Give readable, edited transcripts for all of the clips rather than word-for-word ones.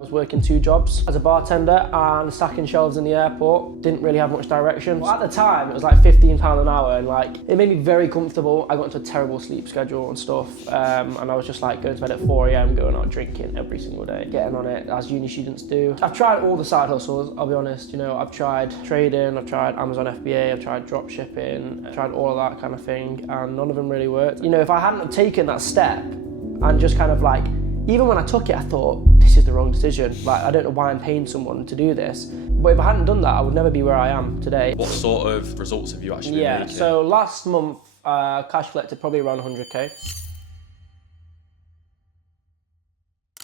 I was working 2 jobs as a bartender and stacking shelves in the airport. Didn't really have much direction. Well, at the time, it was like £15 an hour, and like it made me very comfortable. I got into a terrible sleep schedule and stuff, and I was just like going to bed at 4 AM, going out drinking every single day, getting on it as uni students do. I've tried all the side hustles, I'll be honest. You know, I've tried trading, I've tried Amazon FBA, I've tried drop shipping, I've tried all of that kind of thing, and none of them really worked. You know, if I hadn't have taken that step and just kind of like, even when I took it, I thought, this is the wrong decision. Like, I don't know why I'm paying someone to do this. But if I hadn't done that, I would never be where I am today. What sort of results have you actually been making? So last month, cash collected probably around 100K.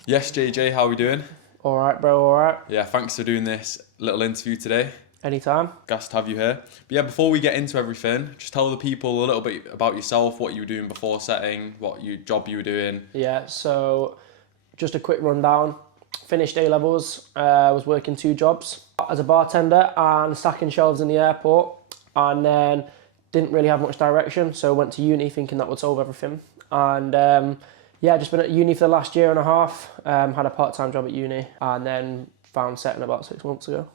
Yes, JJ, how are we doing? All right, bro, all right. Yeah, thanks for doing this little interview today. Anytime. Gassed to have you here. But yeah, before we get into everything, just tell the people a little bit about yourself, what you were doing before setting, job you were doing. Yeah, so just a quick rundown. Finished A-levels, was working 2 jobs as a bartender and stacking shelves in the airport, and then didn't really have much direction, so went to uni thinking that would solve everything. And yeah, just been at uni for the last year and a half, had a part-time job at uni, and then found setting about 6 months ago.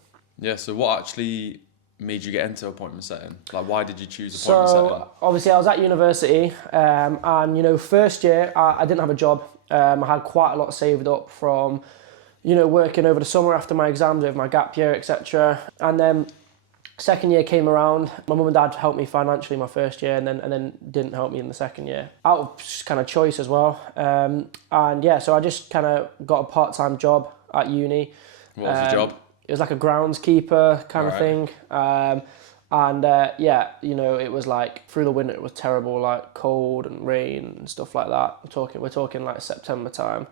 Yeah, so what actually made you get into appointment setting? Like, why did you choose appointment setting? So obviously I was at university, and you know, first year I didn't have a job. I had quite a lot saved up from, you know, working over the summer after my exams, over my gap year, etc. And then second year came around. My mum and dad helped me financially my first year, and then didn't help me in the second year, out of just kind of choice as well. And yeah, so I just kind of got a part-time job at uni. What was your job? It was like a groundskeeper kind of thing. Yeah, you know, it was like through the winter it was what like cold and rain and stuff like that. We're talking like September time.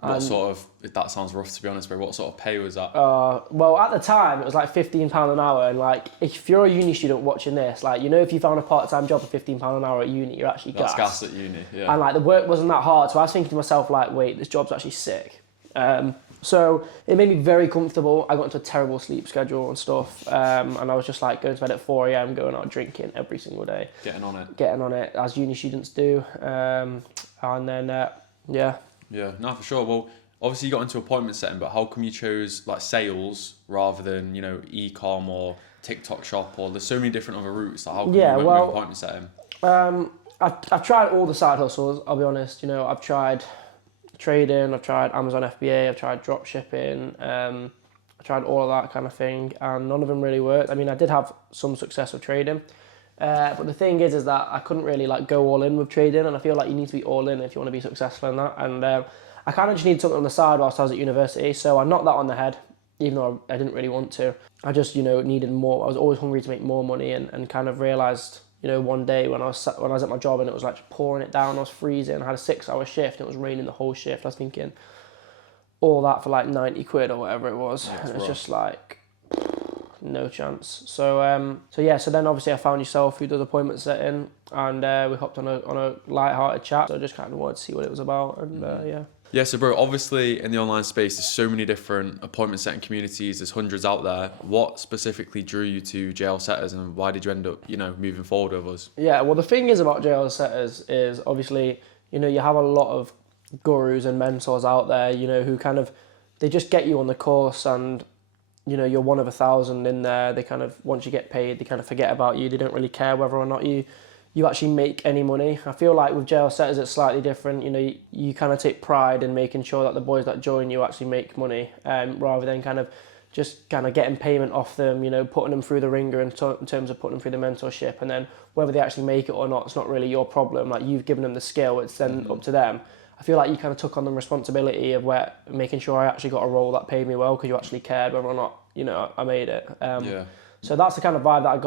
What sort of, that sounds rough to be honest, but what sort of pay was that? Well, at the time it was like £15 an hour, and like if you're a uni student watching this, like, you know, if you found a part-time job for £15 an hour at uni, you're actually gassed. That's gas at uni, yeah. And like the work wasn't that hard, so I was thinking to myself like, wait, this job's actually sick. So it made me very comfortable. I got into a terrible sleep schedule and stuff, and I was just like going to bed at 4 AM, going out drinking every single day. Getting on it, as uni students do. And then, yeah. Yeah, no, for sure. Well, obviously you got into appointment setting, but how come you chose like sales rather than, you know, e-com or TikTok shop, or there's so many different other routes? Like, how come you went with appointment setting? I've tried all the side hustles, I'll be honest. You know, I've tried trading, I've tried Amazon FBA, I've tried drop shipping, I tried all of that kind of thing, and none of them really worked. I mean, I did have some success with trading, but the thing is that I couldn't really like go all in with trading, and I feel like you need to be all in if you want to be successful in that. And I kind of just needed something on the side whilst I was at university, so I knocked that on the head, even though I didn't really want to. I just, you know, needed more. I was always hungry to make more money, and kind of realised, you know, one day when I was at my job and it was like pouring it down, I was freezing, I had a 6-hour shift and it was raining the whole shift. I was thinking, all that for like 90 quid or whatever it was. Yeah, and it's just like, no chance. So then obviously I found yourself, who does appointment setting, and we hopped on a light-hearted chat. So I just kind of wanted to see what it was about, and yeah. Yeah, so bro, obviously in the online space, there's so many different appointment setting communities. There's hundreds out there. What specifically drew you to JL Setters, and why did you end up, you know, moving forward with us? Yeah, well, the thing is about JL Setters is obviously, you know, you have a lot of gurus and mentors out there, you know, who kind of, they just get you on the course, and, you know, you're one of 1,000 in there. They kind of, once you get paid, they kind of forget about you. They don't really care whether or not you actually make any money. I feel like with JL Setters it's slightly different. You know, you kind of take pride in making sure that the boys that join you actually make money, rather than kind of just kind of getting payment off them, you know, putting them through the ringer in terms of putting them through the mentorship, and then whether they actually make it or not, it's not really your problem. Like, you've given them the skill, it's then up to them. I feel like you kind of took on the responsibility of making sure I actually got a role that paid me well, because you actually cared whether or not, you know, I made it. So that's the kind of vibe that I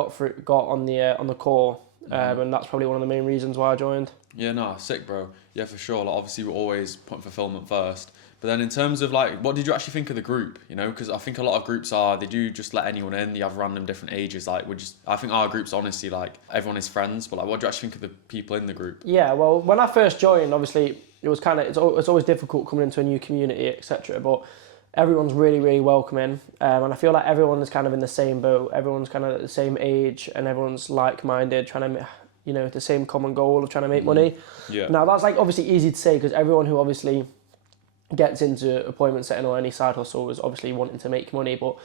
got on the call. And that's probably one of the main reasons why I joined. Yeah, no, sick, bro. Yeah, for sure. Like, obviously, we're always putting fulfillment first. But then in terms of, like, what did you actually think of the group? You know, because I think a lot of groups they do just let anyone in. You have random different ages. Like, I think our group's honestly, like, everyone is friends. But, like, what do you actually think of the people in the group? Yeah, well, when I first joined, obviously, it was kind of, it's always difficult coming into a new community, etc. But everyone's really, really welcoming, and I feel like everyone is kind of in the same boat. Everyone's kind of at the same age, and everyone's like-minded, trying to, you know, the same common goal of trying to make money. Yeah. Now, that's like obviously easy to say, because everyone who obviously gets into appointment setting or any side hustle is obviously wanting to make money, but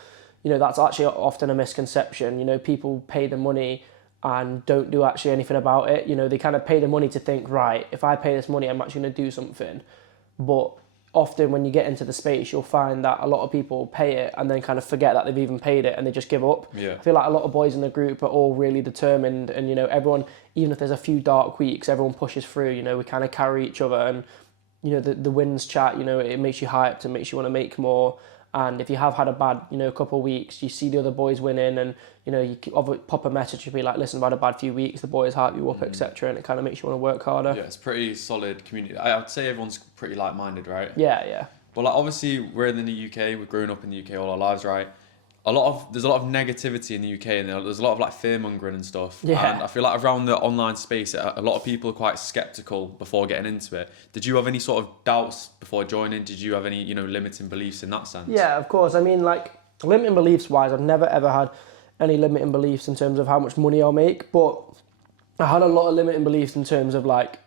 you know, that's actually often a misconception. You know, people pay the money and don't do actually anything about it. You know, they kind of pay the money to think, right, if I pay this money, I'm actually going to do something. But often when you get into the space, you'll find that a lot of people pay it and then kind of forget that they've even paid it and they just give up. Yeah. I feel like a lot of boys in the group are all really determined, and you know, everyone, even if there's a few dark weeks, everyone pushes through. You know, we kind of carry each other, and you know, the wins chat, you know, it makes you hyped and makes you want to make more. And if you have had a bad, you know, couple of weeks, you see the other boys winning, and you know, you pop a message to be like, listen, I've had a bad few weeks, the boys hype you up, etc., and it kind of makes you want to work harder. Yeah, it's pretty solid community. I'd say everyone's pretty like-minded, right? Yeah. But like, obviously, we're in the UK. We've grown up in the UK all our lives, right? There's a lot of negativity in the UK, and there's a lot of like fear mongering and stuff. Yeah. And I feel like around the online space, a lot of people are quite skeptical before getting into it. Did you have any sort of doubts before joining? Did you have any, you know, limiting beliefs in that sense? Yeah, of course. I mean, like, limiting beliefs wise, I've never ever had any limiting beliefs in terms of how much money I'll make, but I had a lot of limiting beliefs in terms of like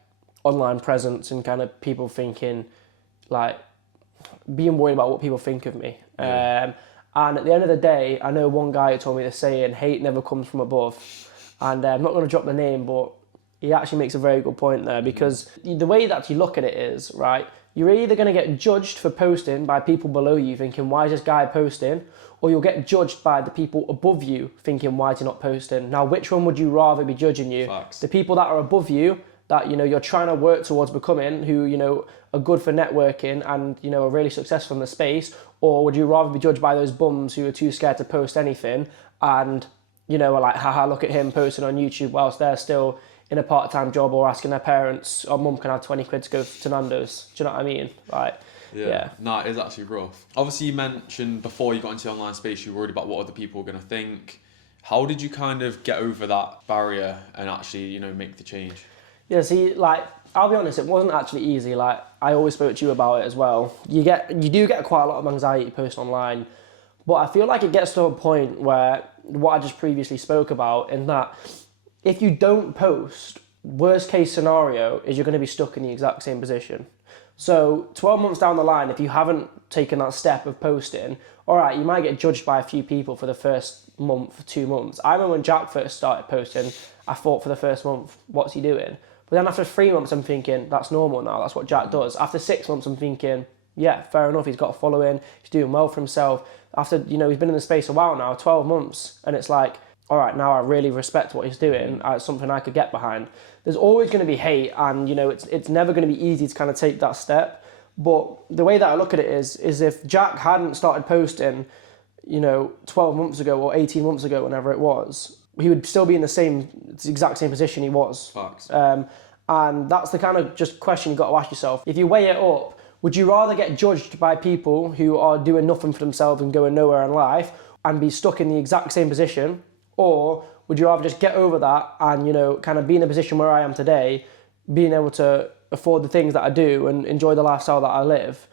online presence and kind of people thinking, like, being worried about what people think of me. Yeah. And at the end of the day, I know one guy who told me the saying, hate never comes from above. And I'm not going to drop the name, but he actually makes a very good point there, because the way that you look at it is, right, you're either going to get judged for posting by people below you thinking, why is this guy posting? Or you'll get judged by the people above you thinking, why is he not posting? Now, which one would you rather be judging you? Facts. The people that are above you, that, you know, you're trying to work towards becoming, who, you know, are good for networking and, you know, are really successful in the space? Or would you rather be judged by those bums who are too scared to post anything and, you know, are like, haha, look at him posting on YouTube whilst they're still in a part-time job, or asking their parents, or mum, can I have 20 quid to go to Nando's? Do you know what I mean? Right. Yeah. No, it is actually rough. Obviously, you mentioned before you got into the online space, you were worried about what other people were going to think. How did you kind of get over that barrier and actually, you know, make the change? Yeah, see, like, I'll be honest, it wasn't actually easy. Like, I always spoke to you about it as well. You do get quite a lot of anxiety posting online, but I feel like it gets to a point where, what I just previously spoke about, in that if you don't post, worst case scenario is you're going to be stuck in the exact same position. So 12 months down the line, if you haven't taken that step of posting, all right, you might get judged by a few people for the first month, 2 months. I remember when Jack first started posting, I thought for the first month, what's he doing? But then after 3 months, I'm thinking, that's normal now, that's what Jack does. After 6 months, I'm thinking, yeah, fair enough, he's got a following, he's doing well for himself. After, you know, he's been in the space a while now, 12 months, and it's like, all right, now I really respect what he's doing. It's something I could get behind. There's always going to be hate, and you know, it's never going to be easy to kind of take that step. But the way that I look at it is if Jack hadn't started posting, you know, 12 months ago or 18 months ago, whenever it was, he would still be in the exact same position he was. Facts. And that's the kind of just question you've got to ask yourself. If you weigh it up, would you rather get judged by people who are doing nothing for themselves and going nowhere in life and be stuck in the exact same position? Or would you rather just get over that and, you know, kind of be in the position where I am today, being able to afford the things that I do and enjoy the lifestyle that I live,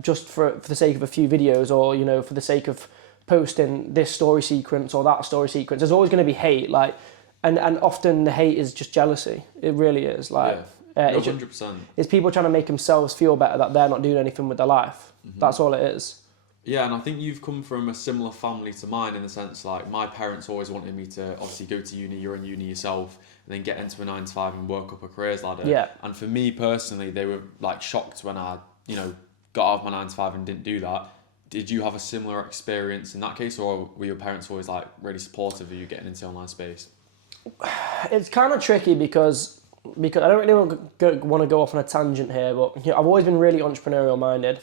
just for the sake of a few videos, or, you know, for the sake of posting this story sequence or that story sequence? There's always going to be hate, like, and often the hate is just jealousy. It really is. Like, yeah, 100%. It's people trying to make themselves feel better that they're not doing anything with their life. Mm-hmm. That's all it is. Yeah, and I think you've come from a similar family to mine, in the sense, like, my parents always wanted me to obviously go to uni, you're in uni yourself, and then get into a 9 to 5 and work up a careers ladder. Yeah. And for me personally, they were like shocked when I, you know, got out of my 9 to 5 and didn't do that. Did you have a similar experience in that case, or were your parents always like really supportive of you getting into the online space? It's kind of tricky because I don't really want to go off on a tangent here, but you know, I've always been really entrepreneurial minded.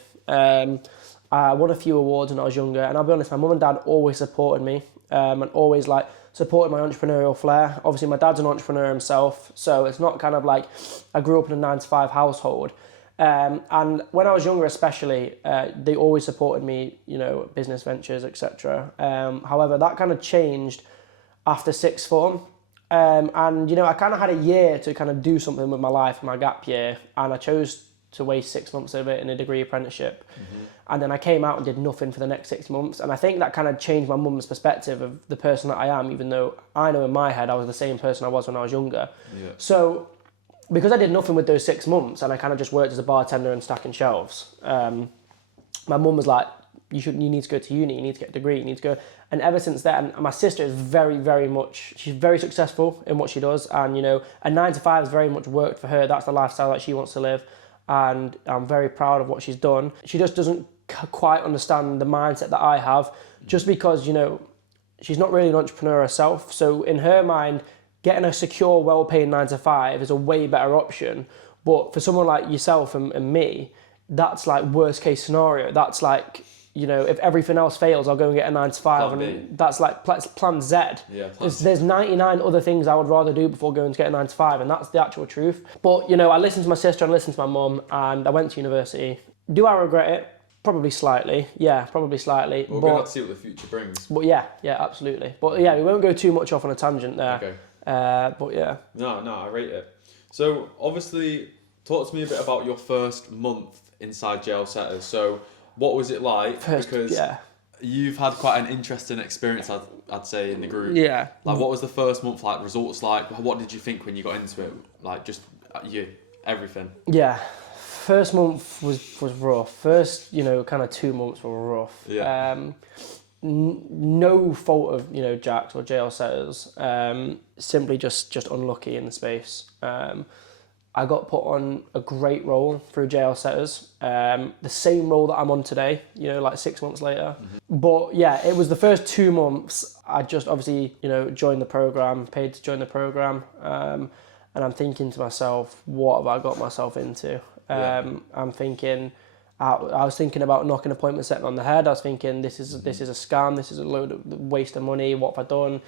I won a few awards when I was younger, and I'll be honest, my mum and dad always supported me, and always like supported my entrepreneurial flair. Obviously, my dad's an entrepreneur himself, so it's not kind of like I grew up in a 9 to 5 household. And when I was younger, especially, they always supported me, you know, business ventures, etc. However, that kind of changed after sixth form. And, you know, I kind of had a year to kind of do something with my life, my gap year, and I chose to waste 6 months of it in a degree apprenticeship. Mm-hmm. And then I came out and did nothing for the next 6 months. And I think that kind of changed my mum's perspective of the person that I am, even though I know in my head I was the same person I was when I was younger. Yeah. So because I did nothing with those 6 months and I kind of just worked as a bartender and stacking shelves, my mum was like, you need to go to uni, you need to get a degree, you need to go. And ever since then, my sister is very, very much, she's very successful in what she does. And, you know, a 9 to 5 has very much worked for her. That's the lifestyle that she wants to live. And I'm very proud of what she's done. She just doesn't quite understand the mindset that I have, just because, you know, she's not really an entrepreneur herself. So in her mind, getting a secure, well-paid 9 to 5 is a way better option. But for someone like yourself and me, that's like worst case scenario. That's like, you know, if everything else fails, I'll go and get a 9 to 5. Plan and B. that's like plan Z. Yeah, There's 99 other things I would rather do before going to get a 9 to 5, and that's the actual truth. But, you know, I listened to my sister, I listened to my mum, and I went to university. Do I regret it? Probably slightly. Yeah, probably slightly. We're going to have to see what the future brings. But yeah, absolutely. But yeah, we won't go too much off on a tangent there. Okay. But yeah. No, I rate it. So, obviously, talk to me a bit about your first month inside Jail Setters. So, what was it like? Because you've had quite an interesting experience, I'd say, in the group. Yeah. Like, what was the first month like? Results like? What did you think when you got into it? Like, just everything. Yeah. First month was rough. First, you know, kind of 2 months were rough. Yeah. No fault of, you know, Jacks or Jail Setters. Simply just unlucky in the space. I got put on a great role through Jail Setters, the same role that I'm on today, you know, like 6 months later. Mm-hmm. But yeah, it was the first 2 months. I just obviously, you know, joined the program, paid to join the program, and I'm thinking to myself, what have I got myself into? I'm thinking, I was thinking about knocking appointment setting on the head. I was thinking, this is a scam. This is a load of waste of money. What have I done?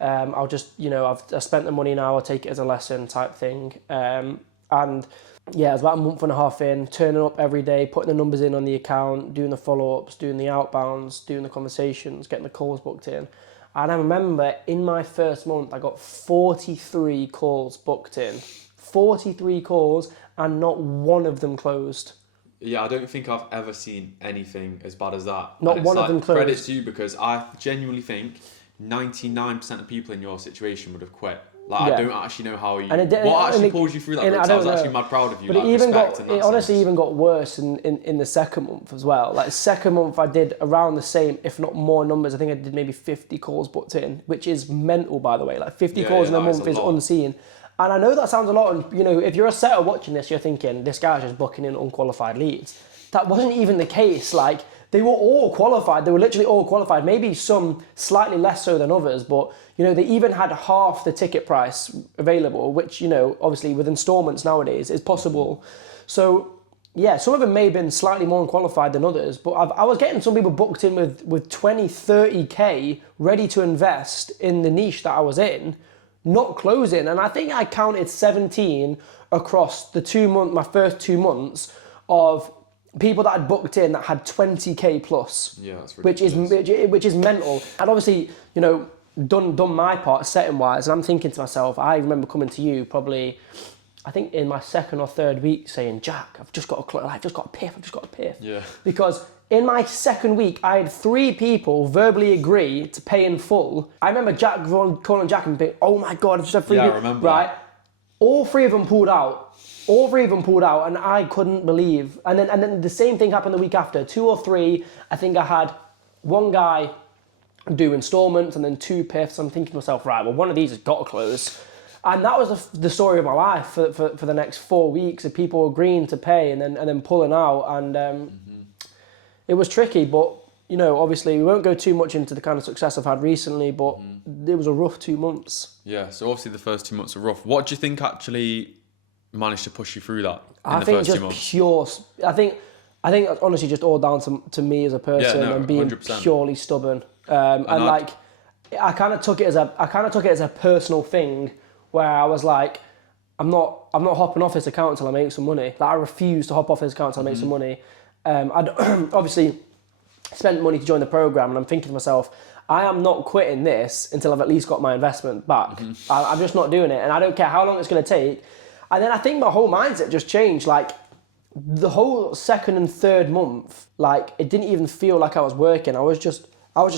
I'll just, you know, I've spent the money now, I'll take it as a lesson type thing. And yeah, it was about a month and a half in, turning up every day, putting the numbers in on the account, doing the follow-ups, doing the outbounds, doing the conversations, getting the calls booked in. And I remember in my first month, I got 43 calls booked in. 43 calls, and not one of them closed. Yeah, I don't think I've ever seen anything as bad as that. Not one of them closed. Credit to you, because I genuinely think 99% of people in your situation would have quit. Like, I don't actually know how you... what actually pulled you through that? I was actually mad proud of you. But it honestly even got worse in the second month as well. Like, second month I did around the same, if not more numbers. I think I did maybe 50 calls booked in, which is mental, by the way. Like, 50 calls in a month is unseen. And I know that sounds a lot, and, you know, if you're a setter watching this, you're thinking, this guy's just booking in unqualified leads. That wasn't even the case. Like, they were all qualified. They were literally all qualified. Maybe some slightly less so than others, but, you know, they even had half the ticket price available, which, you know, obviously with installments nowadays is possible. So, yeah, some of them may have been slightly more unqualified than others, but I was getting some people booked in with 20, 30K ready to invest in the niche that I was in, not closing. And I think I counted 17 across my first 2 months of people that had booked in that had 20K plus. Yeah, that's ridiculous. Which is mental. I'd obviously, you know, done my part setting wise, and I'm thinking to myself, I remember coming to you probably, I think in my second or third week, saying, Jack, I've just got a piff. Yeah. Because in my second week, I had 3 people verbally agree to pay in full. I remember Jack calling Jack and being, oh my God, I've just had 3 people. Yeah, I remember. Right? All 3 of them pulled out. And I couldn't believe. And then the same thing happened the week after. 2 or 3, I think I had one guy do installments and then 2 piffs. I'm thinking to myself, right, well, one of these has got to close. And that was the story of my life for the next 4 weeks, of people agreeing to pay and then pulling out. And it was tricky, but, you know, obviously we won't go too much into the kind of success I've had recently, but it was a rough 2 months. Yeah, so obviously the first 2 months are rough. What do you think actually managed to push you through that I think it's honestly just all down to me as a person and being 100%. Purely stubborn. I kind of took it as a personal thing where I was like, I'm not hopping off this account until I make some money. Like, I refuse to hop off this account until I make some money. I'd obviously spent money to join the program, and I'm thinking to myself, I am not quitting this until I've at least got my investment back. I'm just not doing it, and I don't care how long it's going to take. And then I think my whole mindset just changed. Like, the whole second and third month, like, it didn't even feel like I was working. I was just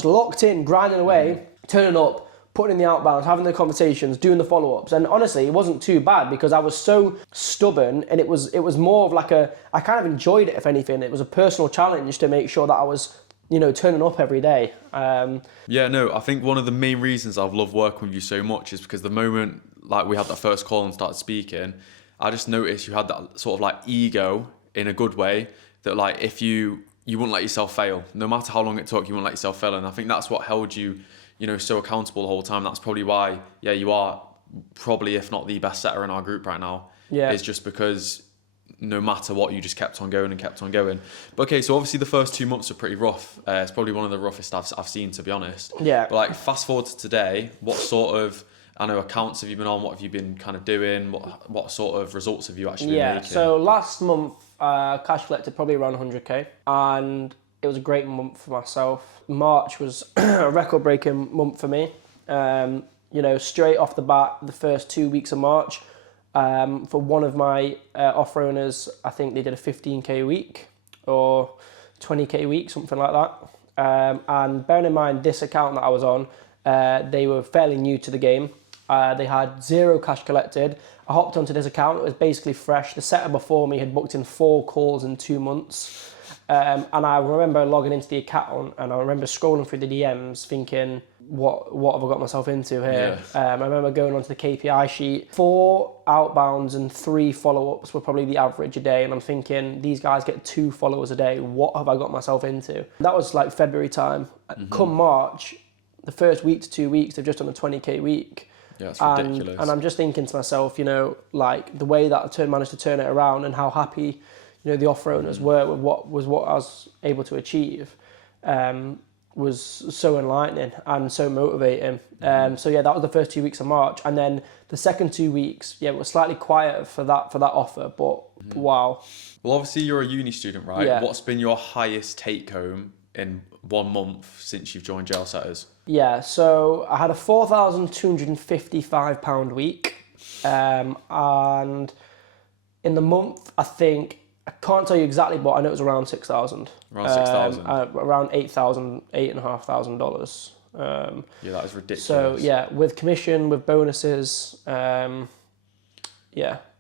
locked in, grinding away, turning up, putting in the outbounds, having the conversations, doing the follow-ups. And honestly, it wasn't too bad because I was so stubborn, and it was more of like I kind of enjoyed it, if anything. It was a personal challenge to make sure that I was, turning up every day. Yeah, no, I think one of the main reasons I've loved working with you so much is because the moment like we had that first call and started speaking, I just noticed you had that sort of like ego in a good way, that like if you wouldn't let yourself fail, no matter how long it took, you wouldn't let yourself fail. And I think that's what held you, so accountable the whole time. That's probably why, you are probably, if not the best setter in our group right now. Yeah. It's just because no matter what, you just kept on going and kept on going. But okay, so obviously the first 2 months are pretty rough. It's probably one of the roughest I've seen, to be honest. Yeah. But like fast forward to today, what sort of, I know, accounts have you been on? What have you been kind of doing? What sort of results have you actually been making? So last month, cash collected probably around 100k, and it was a great month for myself. March was a record-breaking month for me. Straight off the bat, the first 2 weeks of March, for one of my off-roaders, I think they did a 15k week or 20k week, something like that. And bearing in mind, this account that I was on, they were fairly new to the game. They had 0 cash collected. I hopped onto this account. It was basically fresh. The setter before me had booked in 4 calls in 2 months. And I remember logging into the account, and I remember scrolling through the DMs thinking, what have I got myself into here? Yeah. I remember going onto the KPI sheet. 4 outbounds and 3 follow-ups were probably the average a day. And I'm thinking, these guys get 2 followers a day. What have I got myself into? That was like February time. Come March, the first week to 2 weeks, they've just done a 20k week. Yeah, it's ridiculous. And I'm just thinking to myself, like the way that I managed to turn it around, and how happy, the off-roaders were with what I was able to achieve, was so enlightening and so motivating. That was the first 2 weeks of March, and then the second 2 weeks, it was slightly quieter for that offer, but wow. Well, obviously you're a uni student, right? Yeah. What's been your highest take home in 1 month since you've joined Jail Setters? Yeah, so I had a £4,255 week, and in the month, I can't tell you exactly, but I know it was around 6,000. Around 6,000? Around $8,500. Yeah, that is ridiculous. So yeah, with commission, with bonuses, yeah.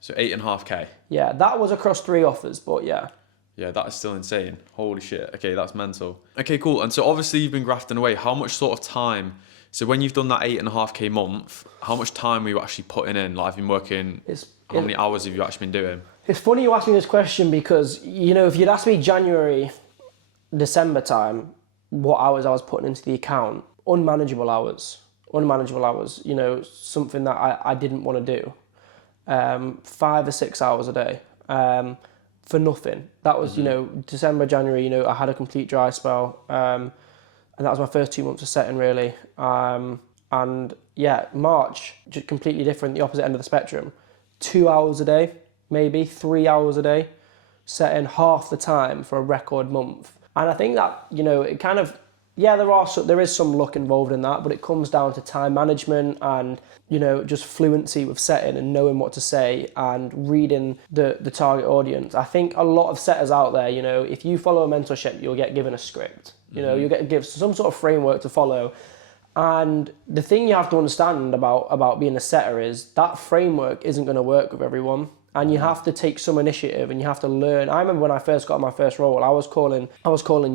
So 8.5k? Yeah, that was across 3 offers, but yeah. Yeah, that is still insane. Holy shit. Okay, that's mental. Okay, cool. And so obviously you've been grafting away. How much sort of time, so when you've done that 8.5k month, how much time were you actually putting in? Like, have you been working, how many hours have you actually been doing? It's funny you ask me this question because, if you'd asked me January, December time, what hours I was putting into the account, unmanageable hours, something that I didn't want to do. 5 or 6 hours a day. For nothing. That was, December, January, I had a complete dry spell. And that was my first 2 months of setting, really. And yeah, March, just completely different, the opposite end of the spectrum. 2 hours a day, maybe 3 hours a day, setting half the time for a record month. And I think that, it kind of, there is some luck involved in that, but it comes down to time management and, just fluency with setting and knowing what to say and reading the target audience. I think a lot of setters out there, if you follow a mentorship, you'll get given a script. You'll get given some sort of framework to follow. And the thing you have to understand about being a setter is that framework isn't going to work with everyone. And you have to take some initiative and you have to learn. I remember when I first got my first role, I was calling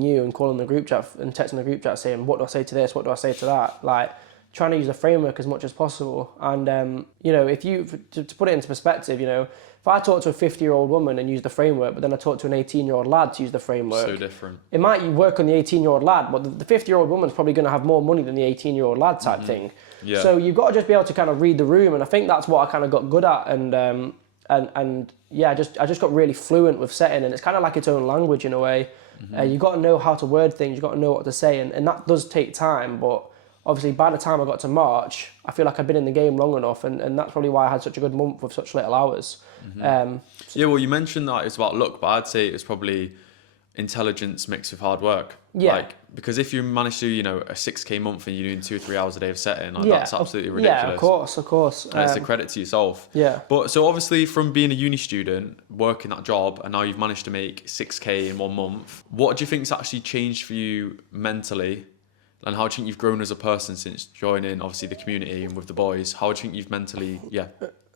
you and calling the group chat and texting the group chat saying, what do I say to this? What do I say to that? Like, trying to use the framework as much as possible. And, if you, to put it into perspective, if I talk to a 50-year-old woman and use the framework, but then I talk to an 18-year-old lad to use the framework. So different. It might work on the 18-year-old lad, but the 50-year-old woman's probably going to have more money than the 18-year-old lad type thing. Yeah. So you've got to just be able to kind of read the room. And I think that's what I kind of got good at. And I just got really fluent with setting, and it's kind of like its own language in a way. You've got to know how to word things, you've got to know what to say, and that does take time, but obviously by the time I got to March, I feel like I'd been in the game long enough, and that's probably why I had such a good month with such little hours. Yeah, well, you mentioned that it's about luck, but I'd say it's probably intelligence mixed with hard work. Yeah. Like, because if you manage to, a 6k month and you're doing 2 or 3 hours a day of setting, like, that's absolutely ridiculous. Yeah, of course. And it's a credit to yourself. Yeah. But so obviously from being a uni student, working that job, and now you've managed to make 6k in 1 month, what do you think's actually changed for you mentally? And how do you think you've grown as a person since joining, obviously, the community and with the boys? How do you think you've mentally,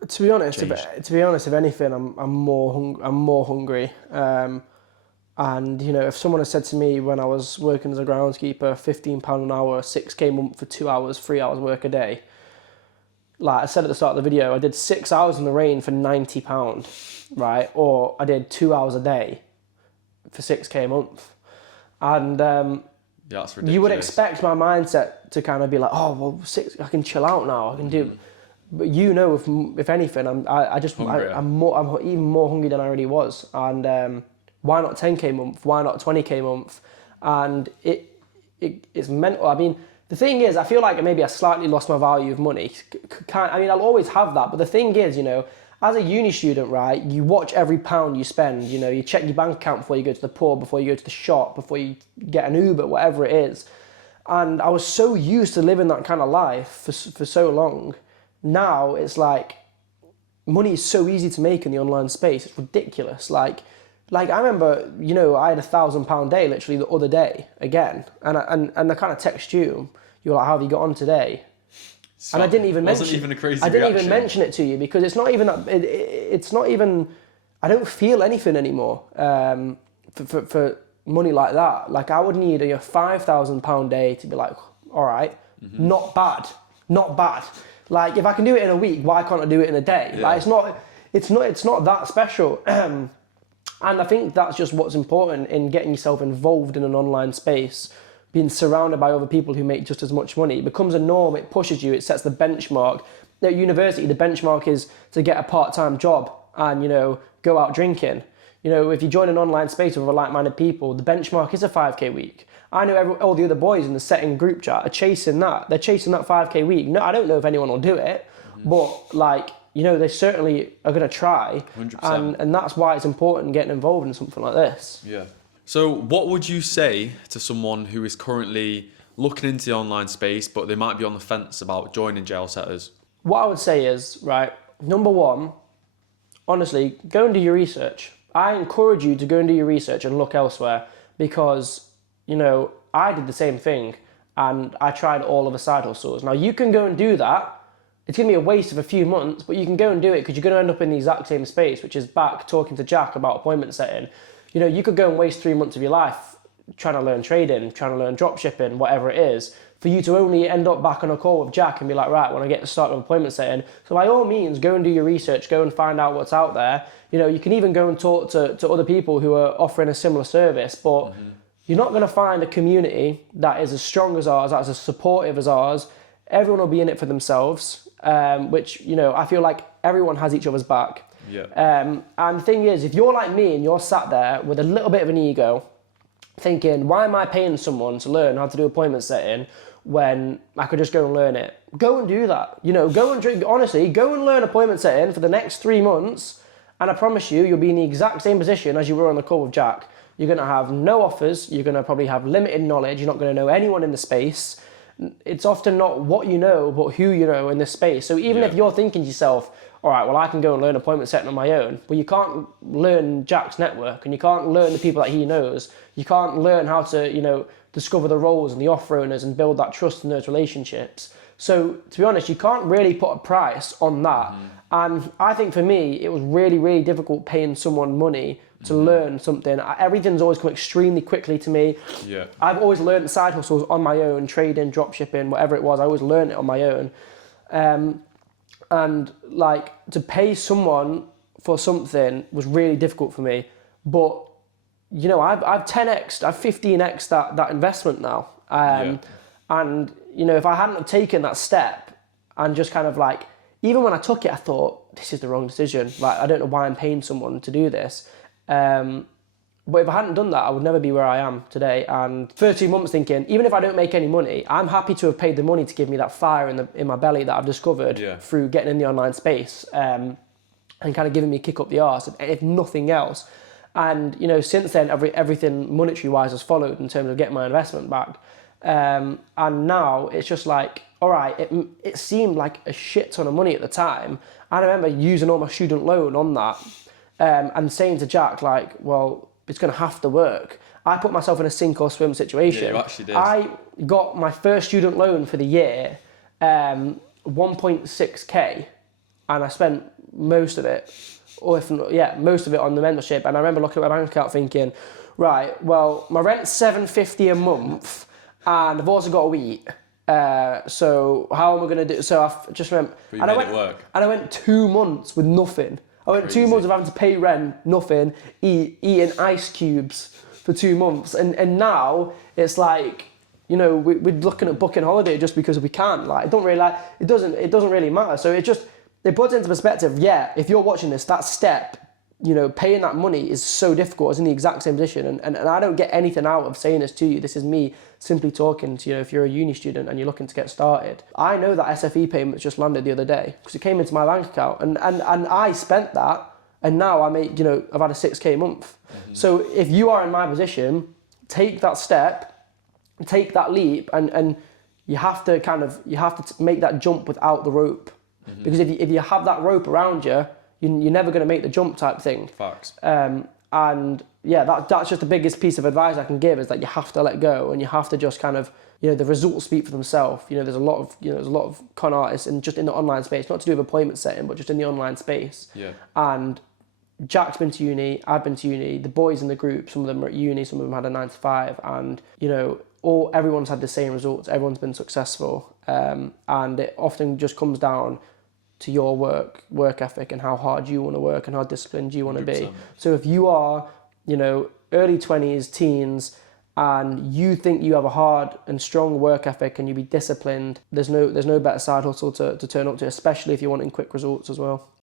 To be honest, changed? if anything, I'm more hungry. And if someone had said to me when I was working as a groundskeeper, £15 an hour, 6K a month for 2 hours, 3 hours work a day. Like I said at the start of the video, I did 6 hours in the rain for £90, right? Or I did 2 hours a day for 6K a month. And Yeah, that's ridiculous. you would expect my mindset to kind of be like, oh, well, I can chill out now. I can do. But if anything, I'm even more hungry than I already was. And why not 10K a month? Why not 20K a month? And it's mental. I mean, the thing is, I feel like maybe I slightly lost my value of money. I'll always have that. But the thing is, as a uni student, right, you watch every pound you spend. You check your bank account before you go to the pub, before you go to the shop, before you get an Uber, whatever it is. And I was so used to living that kind of life for so long. Now it's like money is so easy to make in the online space. It's ridiculous. Like I remember, I had £1,000 day literally the other day again, and I kind of text you. You were like, "How have you got on today?" And I didn't even mention. Wasn't even a crazy I didn't reaction. even mention it to you because it's not even that. It's not even. I don't feel anything anymore for money like that. Like I would need a £5,000 day to be like, all right, not bad. Like if I can do it in a week, why can't I do it in a day? Yeah. Like it's not that special. And I think that's just what's important in getting yourself involved in an online space, being surrounded by other people who make just as much money. It becomes a norm, it pushes you, it sets the benchmark. At university, the benchmark is to get a part-time job and, go out drinking. If you join an online space with like-minded people, the benchmark is a 5K week. I know all the other boys in the setting group chat are chasing that. They're chasing that 5K week. No, I don't know if anyone will do it, but they certainly are going to try. 100%. And that's why it's important getting involved in something like this. Yeah. So what would you say to someone who is currently looking into the online space, but they might be on the fence about joining Jail Setters? What I would say is, right, number one, honestly, go and do your research. I encourage you to go and do your research and look elsewhere because, I did the same thing and I tried all of the side hustles. Now, you can go and do that. It's going to be a waste of a few months, but you can go and do it because you're going to end up in the exact same space, which is back talking to Jack about appointment setting. You could go and waste 3 months of your life trying to learn trading, trying to learn drop shipping, whatever it is, for you to only end up back on a call with Jack and be like, right, when I get to start with appointment setting. So by all means, go and do your research, go and find out what's out there. You can even go and talk to other people who are offering a similar service, but you're not going to find a community that is as strong as ours, that's as supportive as ours. Everyone will be in it for themselves, which, I feel like everyone has each other's back. Yeah. And the thing is, if you're like me and you're sat there with a little bit of an ego, thinking, why am I paying someone to learn how to do appointment setting when I could just go and learn it? Go and do that. Go and learn appointment setting for the next 3 months, and I promise you'll be in the exact same position as you were on the call with Jack. You're going to have no offers, you're going to probably have limited knowledge, you're not going to know anyone in the space. It's often not what you know, but who you know in this space. So even if you're thinking to yourself, all right, well, I can go and learn appointment setting on my own. Well, you can't learn Jack's network and you can't learn the people that he knows. You can't learn how to, discover the roles and the offer owners and build that trust in those relationships. So to be honest, you can't really put a price on that. And I think for me, it was really, really difficult paying someone money to learn something. Everything's always come extremely quickly to me. Yeah. I've always learned side hustles on my own, trading, drop shipping, whatever it was. I always learned it on my own. And to pay someone for something was really difficult for me. But, I've 10x'd, I've 15x'd that investment now. And, if I hadn't have taken that step and just kind of even when I took it, I thought, this is the wrong decision. I don't know why I'm paying someone to do this. But if I hadn't done that, I would never be where I am today. And 13 months thinking, even if I don't make any money, I'm happy to have paid the money to give me that fire in my belly that I've discovered through getting in the online space and kind of giving me a kick up the arse, if nothing else. And, since then, everything monetary-wise has followed in terms of getting my investment back. And now it's just all right, it seemed like a shit ton of money at the time. I remember using all my student loan on that and saying to Jack, well, it's going to have to work. I put myself in a sink or swim situation. Yeah, you actually did. I got my first student loan for the year, 1.6k, and I spent most of it, or if not, yeah, most of it on the mentorship. And I remember looking at my bank account thinking, right, well, my rent's $750 a month, and I've also got to eat. So how am I going to do? So I just remember, But you made it work. and I went 2 months with nothing. I went Crazy. 2 months of having to pay rent, nothing, eating ice cubes for 2 months, and now it's like, you know, we're looking at booking holiday just because we can. Like, it doesn't really matter. So it puts into perspective. Yeah, if you're watching this, that step, you know, paying that money is so difficult. It's in the exact same position, and I don't get anything out of saying this to you. This is me simply talking to, you know, if you're a uni student and you're looking to get started. I know that SFE payments just landed the other day because it came into my bank account, and I spent that, and now I make, you know, I've had a 6k month. Mm-hmm. So if you are in my position, take that step, take that leap, and you have to make that jump without the rope. Mm-hmm. Because if you have that rope around you, you're never going to make the jump type thing. Facts. And yeah, that's just the biggest piece of advice I can give, is that you have to let go, and you have to just kind of, you know, the results speak for themselves. You know, there's a lot of con artists, and just in the online space, not to do with appointment setting, but just in the online space. Yeah. And Jack's been to uni, I've been to uni, the boys in the group, some of them are at uni, some of them had a 9 to 5, and, you know, everyone's had the same results, everyone's been successful, and it often just comes down to your work ethic and how hard you want to work and how disciplined you want to be. So if you are, you know, early 20s, teens, and you think you have a hard and strong work ethic and you be disciplined, there's no better side hustle to turn up to, especially if you're wanting quick results as well.